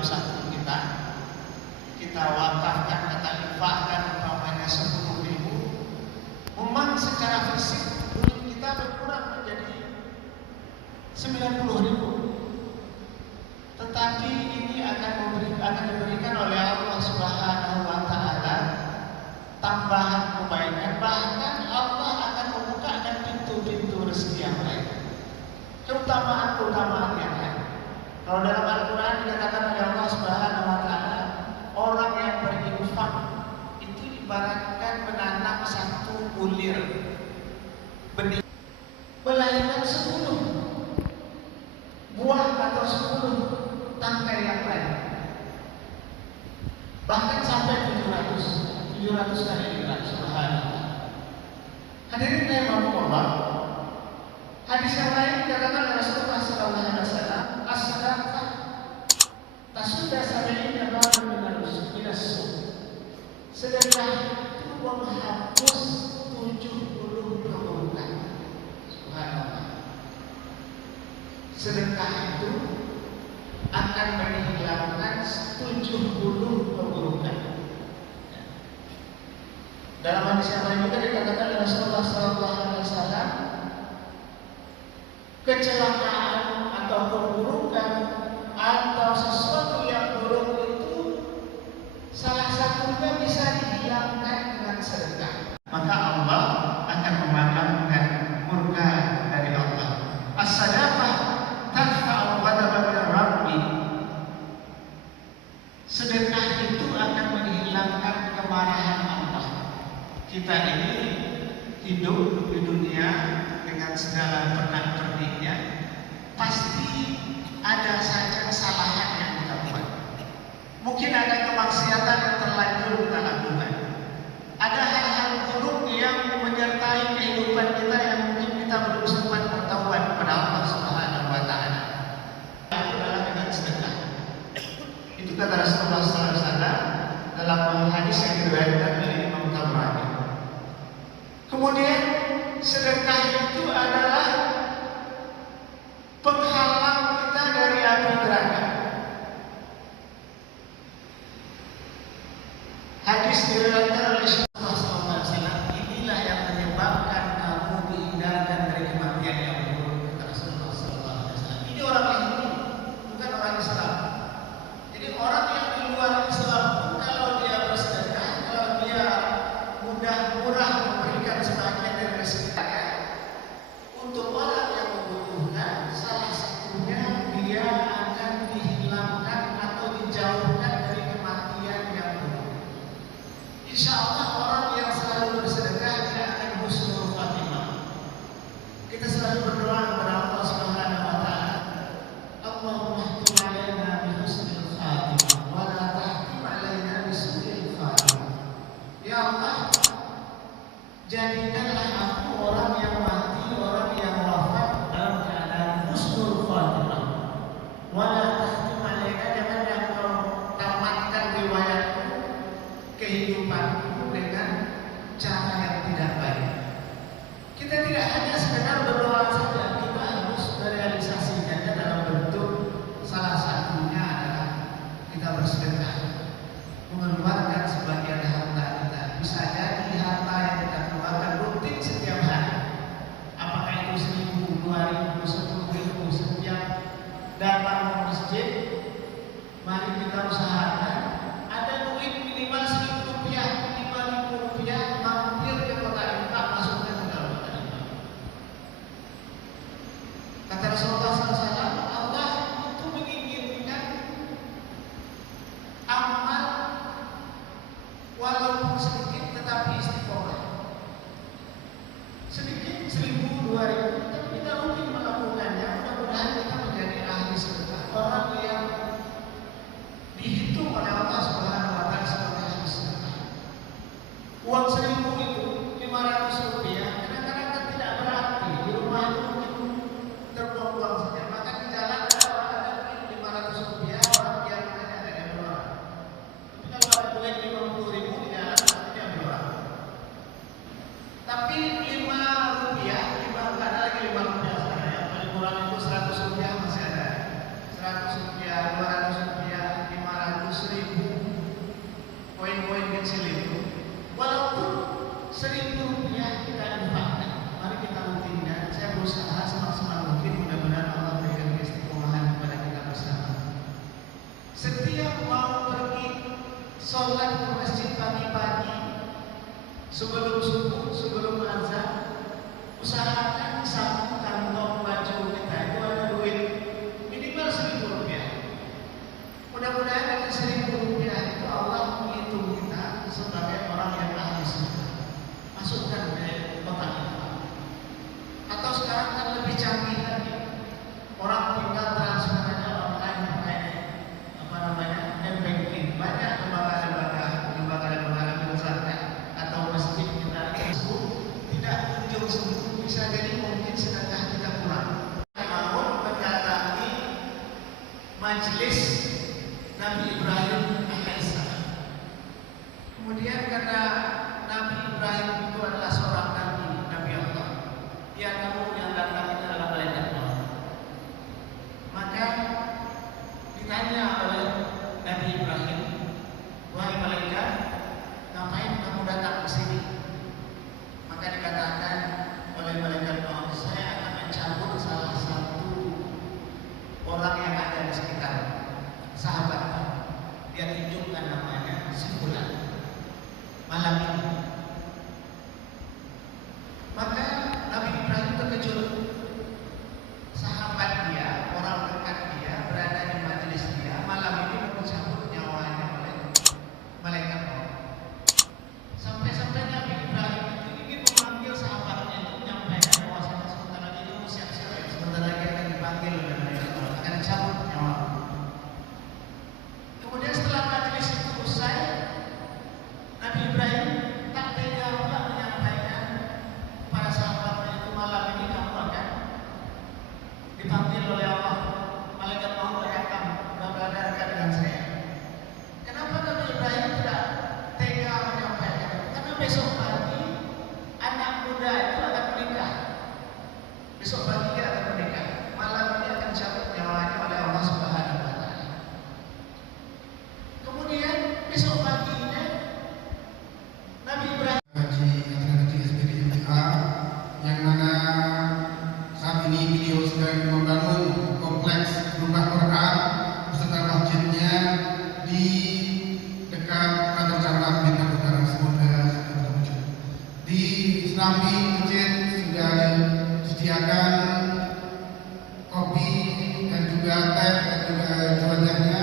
dalam satu kita wakafkan, kita infakkan umpamanya 10.000, memang secara fisik duit kita berkurang menjadi 90.000. Tetapi ini akan diberikan oleh Allah Subhanahu wa Ta'ala tambahan kebaikan, bahkan Allah akan membukakan pintu-pintu rezeki yang lain, keutamaan yang lain. Kalau dalam Al-Quran dikatakan oleh Allah Subhanahu wa Ta'ala, orang yang berinfak itu ibaratkan menanam satu bulir benih, melahirkan 10 buah atau 10 tangkai yang lain, bahkan sampai 700 kali lipat. Subhanallah. Hadirin rahimakumullah. Hadis yang lain dikatakan oleh Rasulullah sallallahu alaihi wasallam, as-sadaqah tasudda sab'ina baban minas sedekah itu menghapus 70 keburukan. Subhanallah. Sedekah itu akan menghilangkan 70 keburukan. Dalam hadis yang lain juga dikatakan oleh Rasulullah sallallahu alaihi wasallam, kecelakaan atau keburukan atau sesuatu yang buruk itu salah satunya bisa dihilangkan dengan sedekah. Maka Allah akan memadamkan murka dari Allah. As-sadaqah tadfa'u ghadaban Rabbi. Sedekah itu akan menghilangkan kemarahan Allah. Kita ini hidup di dunia dengan segala pernak-perniknya, pasti ada saja kesalahan yang kita buat. Mungkin ada kemaksiatan yang terlanjur kita lakukan. Ada hal-hal buruk yang menyertai kehidupan kita yang mungkin kita belum sempat ketahuan kepada Allah Subhanahu wa Ta'ala. Itu adalah dengan sedekah. Itu kata Rasulullah SAW dalam hadis yang diriwayatkan oleh Imam Tabrani. Kemudian sedekah itu adalah penghalang kita dari api neraka. Hadis diriwayatkan oleh Rasulullah SAW, inilah yang menyebabkan kamu dihindarkan dari kematian yang buruk, kata Rasulullah SAW. Ini orang Yahudi, bukan orang Islam. Jadi orang yang di luar Islam pun kalau dia bersedekah, kalau dia murah memberikan sebagian dari rezekinya untuk orang yang membutuhkan, salah satunya dia akan dihilangkan atau dijauhkan dari kematian yang buruk. Insya Allah orang yang selalu bersedekah dia akan husnul khatimah. Kita selalu berdoa kepada Allah Subhanahu wa Ta'ala, Allahumma hkum alaina bi husnil khatimah wa la tahkim alaina bi su'il khatimah. Ya Allah, jadikanlah aku orang yang mati, orang yang wafat dalam keadaan husnul khatimah. Wala tahkim alaina, janganlah engkau tamatkan riwayatku, kehidupanku dengan cara yang tidak baik. Kita tidak hanya sekedar berdoa saja, kita harus merealisasikannya dalam bentuk, salah satunya adalah kita bersedekah, mengeluarkan sebagian harta kita. Bisa jadi harta yang kita keluarkan rutin setiap hari, apakah itu 1.000, 2.000, 10.000 setiap datang ke masjid, mari kita usahakan ada duit minimal 1.000 rupiah, 5.000 rupiah, mampir ke kota infak, masukkan ke dalam kota infak. Kata Rasulullah SAW, Allah itu menginginkan amal walaupun sedikit tetapi istiqomah. Sedikit 1.000, 2.000, tapi kita mungkin melakukannya. Mudah-mudahan kita menjadi ahli sedekah, orang yang dihitung oleh Allah Subhanahu wa Ta'ala sebagai ahli sedekah. Setiap mau pergi sholat ke masjid pagi-pagi, sebelum subuh, sebelum azan, usahakan saku kantong baju kita itu ada duit minimal Rp1.000. Mudah-mudahan dengan Rp1.000 itu Allah menghitung kita sebagai orang yang ahli surga. Masukkan ke kotak infak. Atau sekarang kan lebih canggih lagi. Orang tinggal transfer aja online pakai m-banking. Banyak lembaga zakat atau masjid kita tersebut tidak kunjung sembuh, bisa jadi mungkin sedekah kita kurang. Mau mendatangi majelis Nabi Ibrahim alaihissalam. Kemudian karena Nabi Ibrahim itu adalah seorang Nabi Allah, dia tahu yang datang itu adalah malaikat Allah. Maka ditanya oleh Nabi Ibrahim, wahai malaikat, ngapain kamu datang ke sini? Maka dikatakan oleh malaikat Allah, saya akan mencabut salah satu orang yang ada di sekitar sahabatnya. Dia tunjukkan namanya si Fulan. Malam ini. Maka Nabi Ibrahim terkejut. Sahabat dia, orang dekat dia, berada di majelis dia, malam ini mencabut nyawanya oleh malaikat Allah. Sampai-sampai Nabi Ibrahim itu ingin memanggil sahabatnya itu, menyampaikan bahwasanya sebentar lagi kamu siap-siap, sebentar lagi akan dipanggil oleh malaikat Allah, akan dicabut nyawa. Kemudian setelah majelis itu usai, Nabi Ibrahim tak tega pula menyampaikan para sahabatnya itu, malam ini kamu akan dipanggil oleh Allah, malaikat Allah akan berada dekat dengan saya. Kenapa Nabi Ibrahim tidak tega menyampaikan? Karena besok pagi anak muda itu akan menikah. Besok pagi dia akan menikah. Malam ini akan cabut nyawanya oleh Allah Subhanahu wa Ta'ala. Kemudian besok paginya Nabi Ibrahim Haji SPDMA yang mana saat ini beliau sedang membangun kompleks rumah Quran beserta masjidnya di dekat kantor cabang Bintang Utara. Semoga terwujud. Di samping masjid sudah disediakan kopi dan juga teh dan juga jelajahnya.